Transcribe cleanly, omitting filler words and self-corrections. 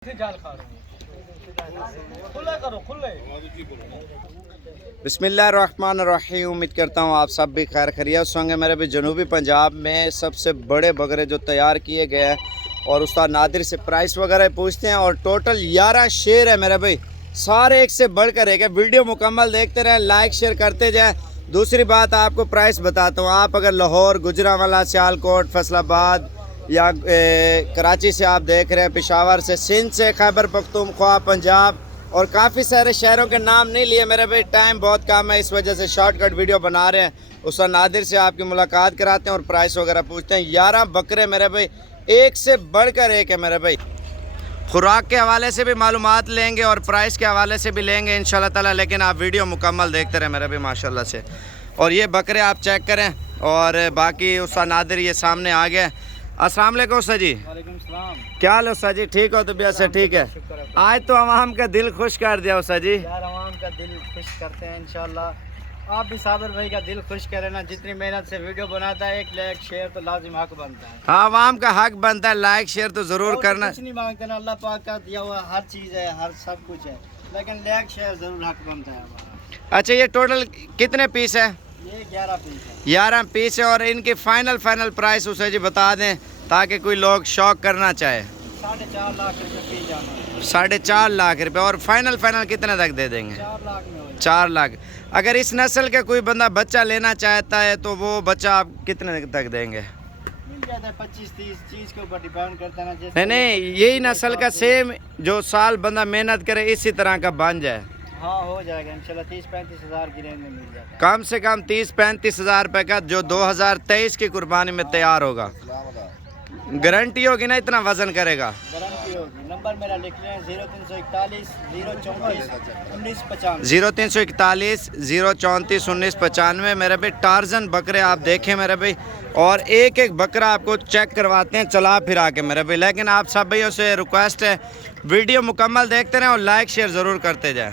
बिस्मिल्लाहिर्रहमानिर्रहीम। उम्मीद करता हूँ आप सब भी खैर खैरियत से होंगे। मेरे भी जनूबी पंजाब में सबसे बड़े बकरे जो तैयार किए गए हैं और उस्ताद नादिर से प्राइस वगैरह पूछते हैं। और टोटल 11 शेर है मेरे भाई, सारे एक से बढ़कर एक है। वीडियो मुकम्मल देखते रहें, लाइक शेयर करते जाएँ। दूसरी बात आपको प्राइस बताता हूँ, आप अगर लाहौर, गुजरांवाला, सियालकोट, फैसलाबाद या कराची से आप देख रहे हैं, पेशावर से, सिंध से, खैबर पख्तूनख्वा, पंजाब और काफ़ी सारे शहरों के नाम नहीं लिए मेरे भाई, टाइम बहुत कम है, इस वजह से शॉर्टकट वीडियो बना रहे हैं। उस नादिर से आपकी मुलाकात कराते हैं और प्राइस वगैरह पूछते हैं। 11 बकरे मेरे भाई, एक से बढ़कर एक है मेरे भाई। खुराक के हवाले से भी मालूमात लेंगे और प्राइस के हवाले से भी लेंगे इंशाल्लाह ताला, लेकिन आप वीडियो मुकम्मल देखते रहें मेरे भाई माशाल्लाह से। और ये बकरे आप चेक करें। और बाकी उस नादिर ये सामने आ गए। अस्सलाम वालेकुम उस्ताद जी। वालेकुम सलाम। क्या हाल है उस्ताद जी? ठीक हो? तबीयत से ठीक है? आज तो अवाम का दिल खुश कर दिया उस्ताद जी। यार अवाम का दिल खुश करते हैं इंशाल्लाह। आप भी साबिर भाई का दिल खुश करें ना, जितनी मेहनत से वीडियो बनाता है, 1 लाइक शेयर तो लाजिम हक बनता है। हाँ, अवाम का हक बनता है, लाइक शेयर तो ज़रूर और करना। कुछ नहीं मांगते ना, अल्लाह पाक का दिया हुआ हर चीज़ है, हर सब कुछ है, लेकिन लाइक शेयर ज़रूर हक बनता है हमारा। अच्छा, ये टोटल कितने पीस है? ये 11 पीस है। 11 पीस है। और इनकी फाइनल प्राइस उसे जी बता दें ताकि कोई लोग शौक करना चाहे। 4.5 लाख रुपये पी जाना है। 4.5 लाख रुपये। और फाइनल कितने तक दे देंगे? 4 लाख में हो जाए। 4 लाख। अगर इस नस्ल का कोई बंदा बच्चा लेना चाहता है तो वो बच्चा आप कितने तक देंगे? मिल जाता है 25-30 चीज़ के ऊपर डिपेंड करता है ना। जैसे नहीं, यही नस्ल का सेम जो साल बंदा मेहनत करे इसी तरह का बन जाए। हाँ, हो जाएगा इंशाल्लाह। 30-35 हज़ार की रेंज में मिल जाता है। कम से कम 30-35 हज़ार रुपये का, जो 2023 की कुर्बानी में तैयार होगा। गारंटी होगी ना, इतना वजन करेगा? गारंटी होगी। नंबर मेरा लिख लें 0341 034 1995। 0341 034 1995। मेरे भाई टार्जन बकरे आप देखें मेरे भाई, और एक एक बकरा आपको चेक करवाते हैं चला फिरा के मेरे भाई। लेकिन आप सब भाइयों से रिक्वेस्ट है, वीडियो मुकम्मल देखते रहें और लाइक शेयर ज़रूर करते जाएँ।